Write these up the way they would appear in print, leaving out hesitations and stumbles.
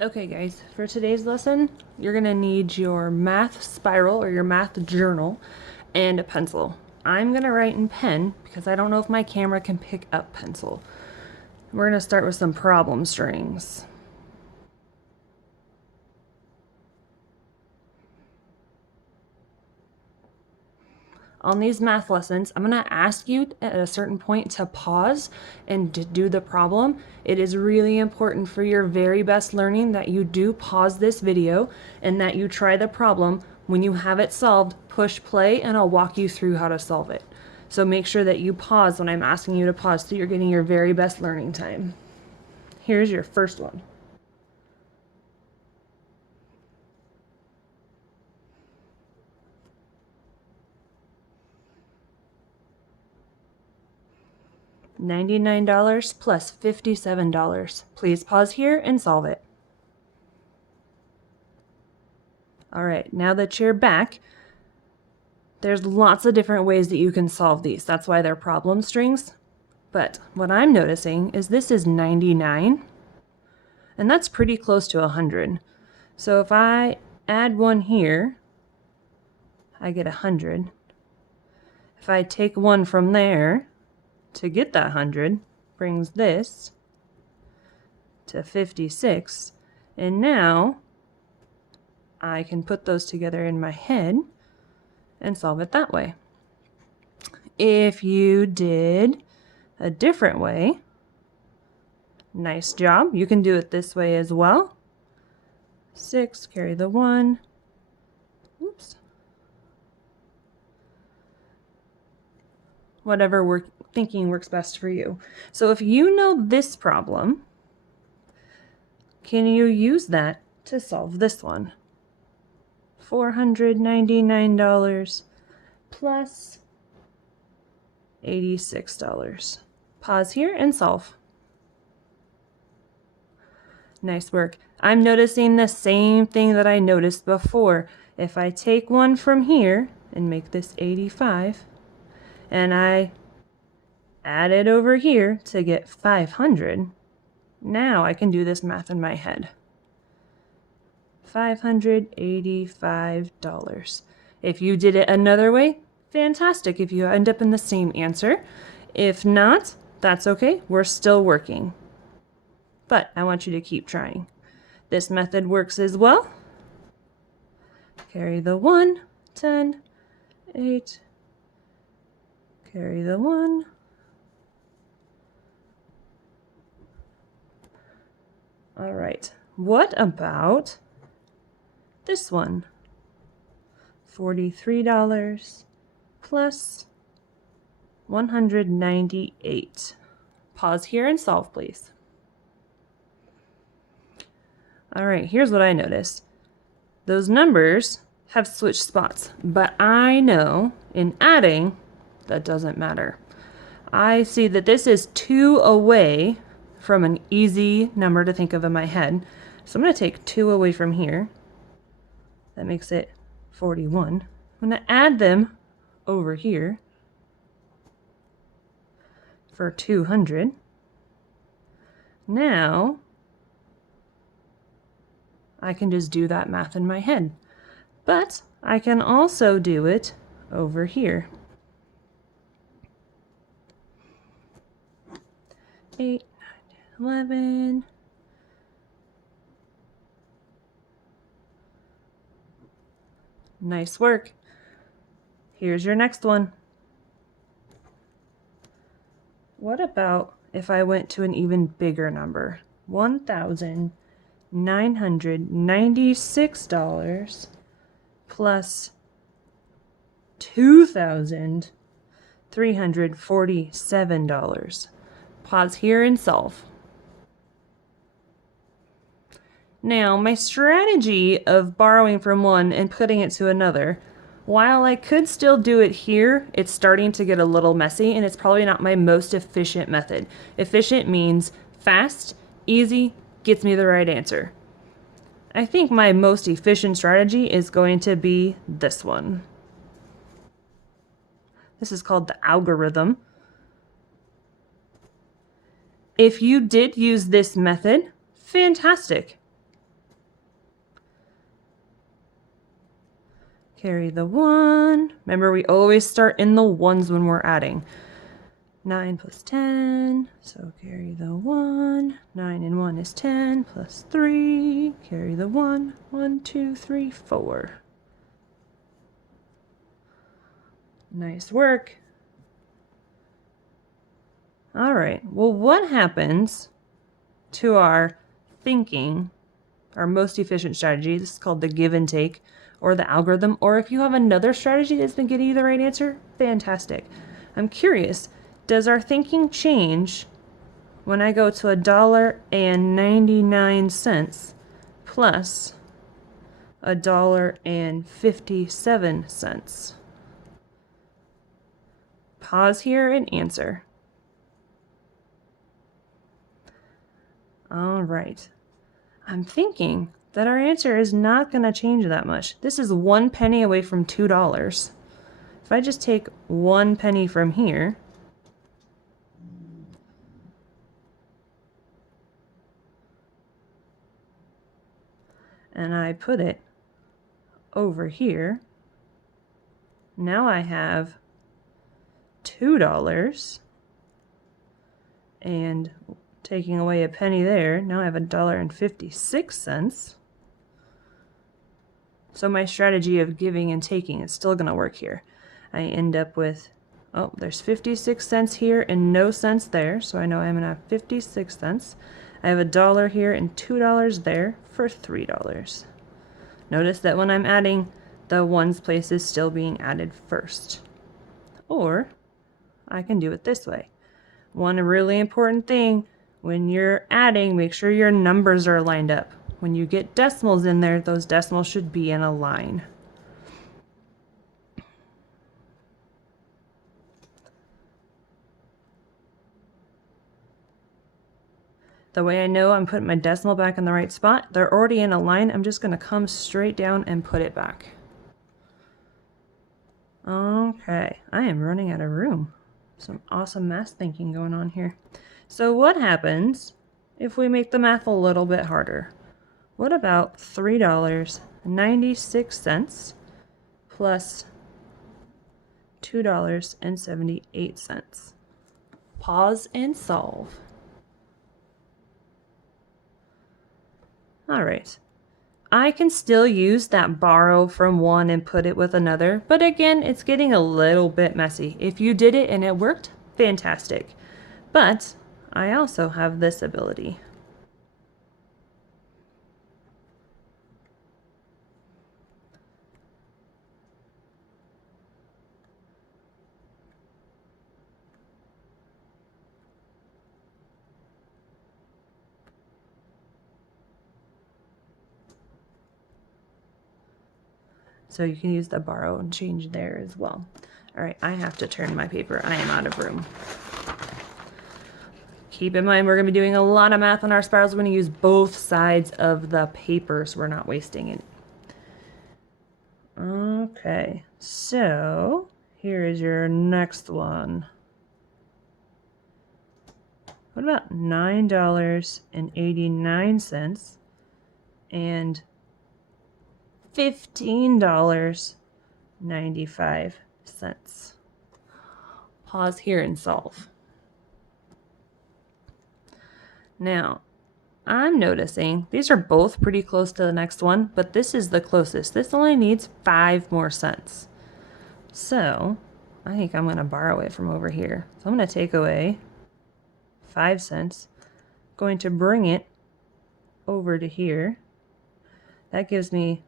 Okay guys, for today's lesson, you're going to need your math spiral or your math journal and a pencil. I'm going to write in pen because I don't know if my camera can pick up pencil. We're going to start with some problem strings. On these math lessons, I'm going to ask you at a certain point to pause and to do the problem. It is really important for your very best learning that you do pause this video and that you try the problem. When you have it solved, push play and I'll walk you through how to solve it. So make sure that you pause when I'm asking you to pause so you're getting your very best learning time. Here's your first one. $99 plus $57. Please pause here and solve it. All right, now that you're back, there's lots of different ways that you can solve these. That's why they're problem strings. But what I'm noticing is this is 99, and that's pretty close to 100. So if I add one here, I get 100. If I take one from there to get that 100, brings this to 56. And now I can put those together in my head and solve it that way. If you did a different way, nice job. You can do it this way as well. 6, carry the 1. Oops. Whatever we're thinking works best for you. So if you know this problem, can you use that to solve this one? $499 plus $86. Pause here and solve. Nice work. I'm noticing the same thing that I noticed before. If I take one from here and make this 85, and I add it over here to get 500, now I can do this math in my head. $585. If you did it another way, fantastic. If you end up in the same answer. If not, that's okay. We're still working. But I want you to keep trying. This method works as well. Carry the 1, 10, 8. Carry the 1. All right. What about this one? $43 plus $198. Pause here and solve, please. All right, here's what I noticed. Those numbers have switched spots, but I know in adding, that doesn't matter. I see that this is 2 away from an easy number to think of in my head. So I'm going to take 2 away from here. That makes it 41. I'm going to add them over here for 200. Now I can just do that math in my head. But I can also do it over here. 8, 9, 11. Nice work. Here's your next one. What about if I went to an even bigger number? $1,996 plus $2,347. Pause here and solve. Now, my strategy of borrowing from one and putting it to another, while I could still do it here, it's starting to get a little messy and it's probably not my most efficient method. Efficient means fast, easy, gets me the right answer. I think my most efficient strategy is going to be this one. This is called the algorithm. If you did use this method, fantastic. carry the 1. Remember, we always start in the ones when we're adding. 9 plus 10, so carry the 1. 9 and 1 is 10, plus 3, carry the 1. 1, 2, 3, 4. Nice work. All right, well, what happens to our thinking, our most efficient strategy? This is called the give and take, or the algorithm, or if you have another strategy that's been getting you the right answer, fantastic. I'm curious, does our thinking change when I go to $1.99 plus $1.57? Pause here and answer. All right. I'm thinking that our answer is not going to change that much. This is 1 penny away from $2. If I just take 1 penny from here, and I put it over here, now I have $2, and taking away a penny there, now I have $1.56. So my strategy of giving and taking is still going to work here. I end up with, oh, there's 56 cents here and no cents there, so I know I'm going to have 56 cents. I have $1 here and $2 there for $3. Notice that when I'm adding, the ones place is still being added first. Or I can do it this way. One really important thing, when you're adding, make sure your numbers are lined up. When you get decimals in there, those decimals should be in a line. The way I know I'm putting my decimal back in the right spot, they're already in a line. I'm just going to come straight down and put it back. Okay, I am running out of room. Some awesome math thinking going on here. So what happens if we make the math a little bit harder? What about $3.96 plus $2.78? Pause and solve. All right. I can still use that borrow from one and put it with another, but again, it's getting a little bit messy. If you did it and it worked, fantastic. But I also have this ability. So you can use the borrow and change there as well. All right, I have to turn my paper. I am out of room. Keep in mind, we're going to be doing a lot of math on our spirals. We're going to use both sides of the paper, so we're not wasting it. Okay, so here is your next one. What about $9.89 and $15.95? Pause here and solve. Now, I'm noticing these are both pretty close to the next one, but this is the closest. This only needs 5 more cents. So, I think I'm going to borrow it from over here. So I'm going to take away 5 cents, going to bring it over to here. That gives me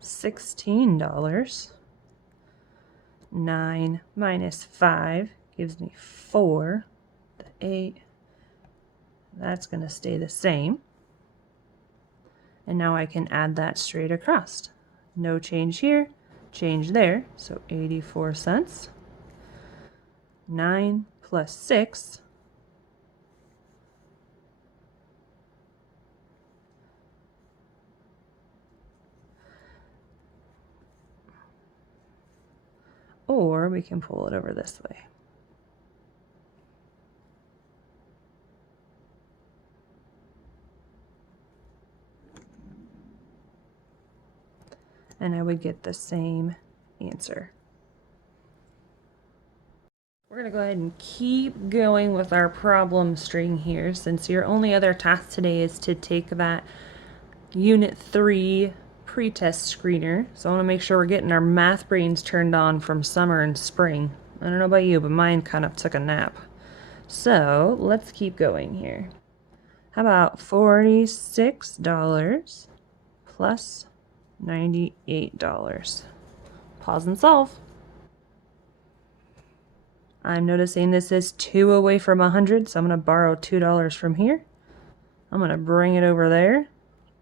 $16. 9 minus 5 gives me 4. The 8, that's going to stay the same. And now I can add that straight across. No change here, change there, so 84 cents. 9 plus 6. Or we can pull it over this way. and I would get the same answer. We're going to go ahead and keep going with our problem string here, since your only other task today is to take that Unit 3 pretest screener. So I want to make sure we're getting our math brains turned on from summer and spring. I don't know about you, but mine kind of took a nap. So let's keep going here. How about $46 plus $98? Pause and solve. I'm noticing this is 2 away from 100, so I'm going to borrow $2 from here. I'm going to bring it over there.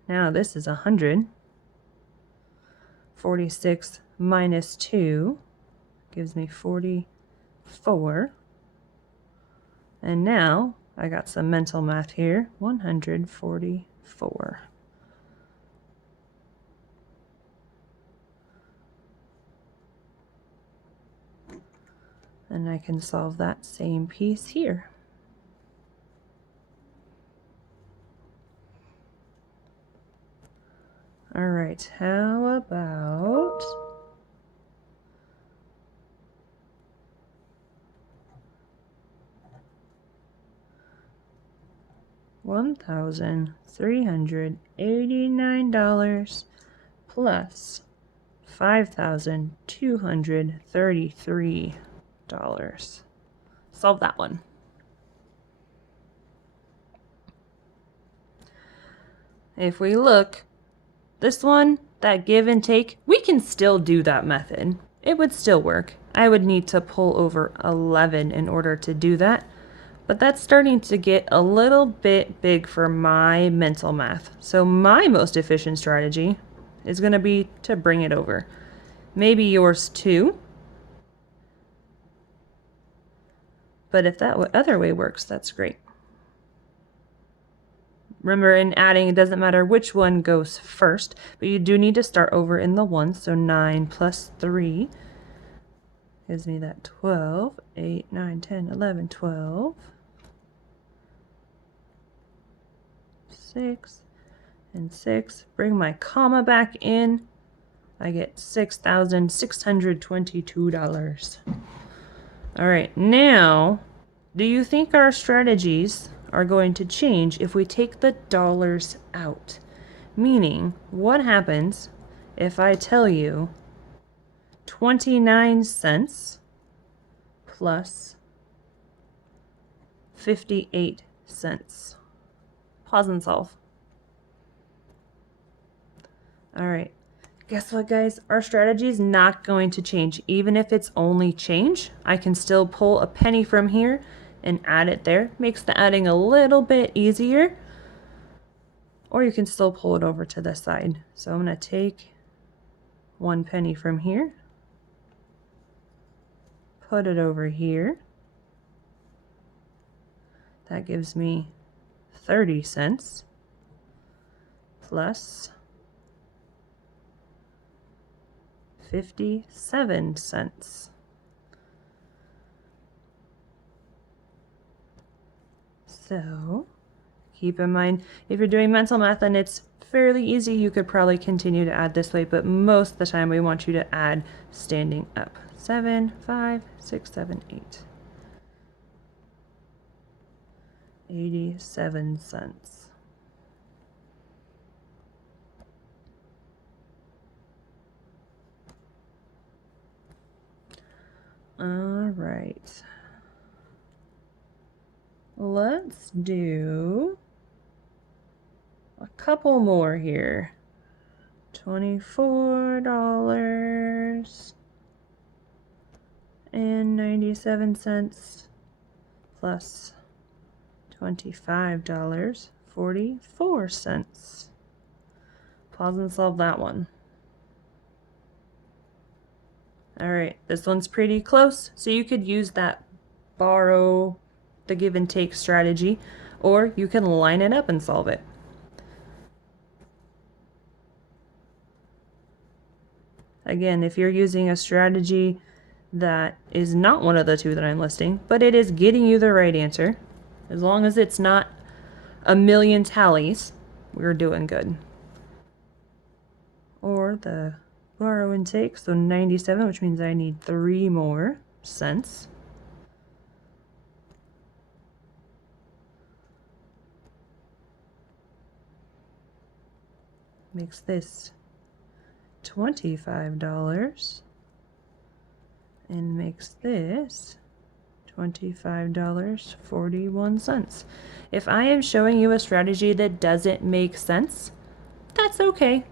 Now this is 100. 46 minus 2 gives me 44. And now I got some mental math here. 144. And I can solve that same piece here. All right, how about $1,389 plus $5,233. Solve that one. If we look, this one, that give and take, we can still do that method. It would still work. I would need to pull over 11 in order to do that. But that's starting to get a little bit big for my mental math. So my most efficient strategy is going to be to bring it over. Maybe yours too. But if that other way works, that's great. Remember, in adding, it doesn't matter which one goes first, but you do need to start over in the ones. So 9 plus 3 gives me that 12. 8, 9, 10, 11, 12. 6 and 6. Bring my comma back in. I get $6,622. All right, now, do you think our strategies are going to change if we take the dollars out? Meaning, what happens if I tell you 29 cents plus 58 cents? Pause and solve. All right. Guess what, guys? Our strategy is not going to change. Even if it's only change, I can still pull a penny from here and add it there. Makes the adding a little bit easier. Or you can still pull it over to the side. So I'm going to take 1 penny from here, put it over here. That gives me 30 cents plus 57 cents. So keep in mind, if you're doing mental math and it's fairly easy, you could probably continue to add this way, but most of the time we want you to add standing up. 7, 5, 6, 7, 8. 87 cents. All right. Let's do a couple more here. $24.97 plus $25.44. Pause and solve that one. All right, this one's pretty close, so you could use that borrow the give and take strategy, or you can line it up and solve it. Again, if you're using a strategy that is not one of the two that I'm listing, but it is getting you the right answer, as long as it's not a million tallies, we're doing good. Or the borrow and take, so 97, which means I need 3 more cents. Makes this $25 and makes this $25.41. If I am showing you a strategy that doesn't make sense, that's okay.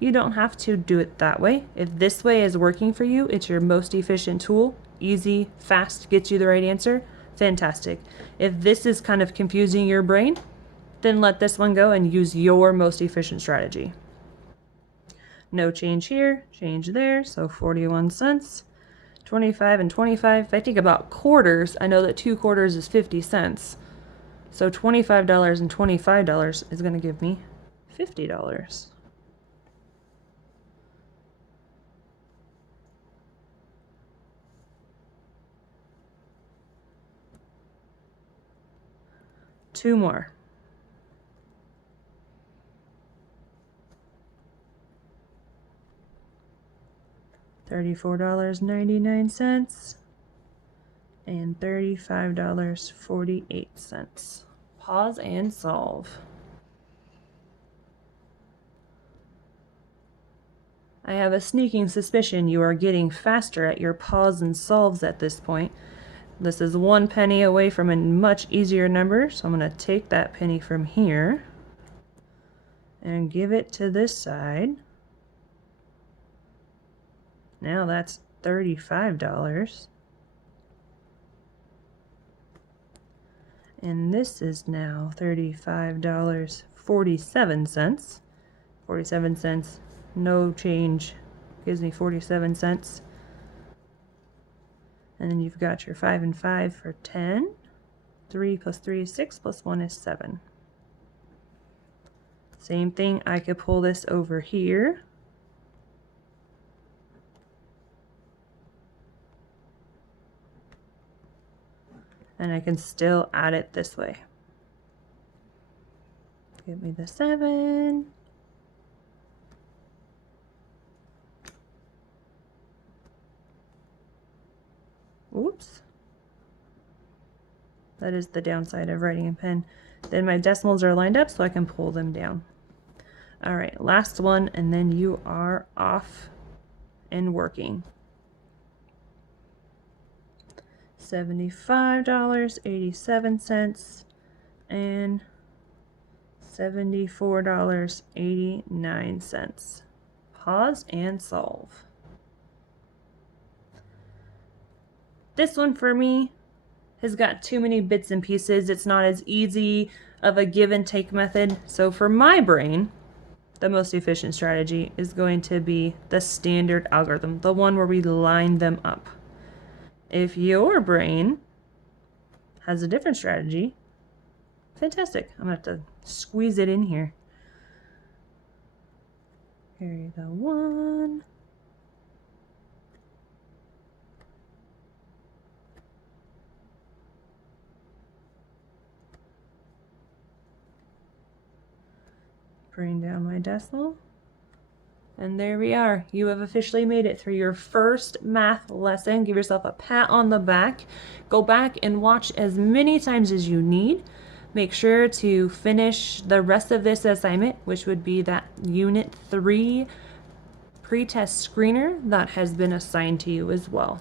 You don't have to do it that way. If this way is working for you, it's your most efficient tool, easy, fast, gets you the right answer, fantastic. If this is kind of confusing your brain, then let this one go and use your most efficient strategy. No change here, change there, so 41 cents. 25 and 25. If I think about quarters, I know that 2 quarters is 50 cents. So $25 and $25 is going to give me $50. Two more. $34.99 and $35.48. Pause and solve. I have a sneaking suspicion you are getting faster at your pause and solves at this point. This is 1 penny away from a much easier number, so I'm going to take that penny from here and give it to this side. Now that's $35. And this is now $35.47. 47 cents, no change, gives me 47 cents. And then you've got your 5 and 5 for 10. 3 plus 3 is 6, plus 1 is 7. Same thing, I could pull this over here. And I can still add it this way. Give me the 7. Oops. That is the downside of writing in pen. Then my decimals are lined up so I can pull them down. All right, last one, and then you are off and working. $75.87 and $74.89. Pause and solve. This one for me has got too many bits and pieces. It's not as easy of a give and take method. So for my brain, the most efficient strategy is going to be the standard algorithm, the one where we line them up. If your brain has a different strategy, fantastic. I'm going to have to squeeze it in here. Carry the 1. Bring down my decimal. And there we are. You have officially made it through your first math lesson. Give yourself a pat on the back. Go back and watch as many times as you need. Make sure to finish the rest of this assignment, which would be that Unit 3 pretest screener that has been assigned to you as well.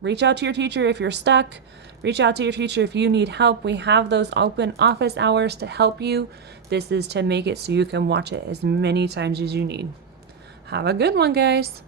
Reach out to your teacher if you're stuck. Reach out to your teacher if you need help. We have those open office hours to help you. This is to make it so you can watch it as many times as you need. Have a good one, guys.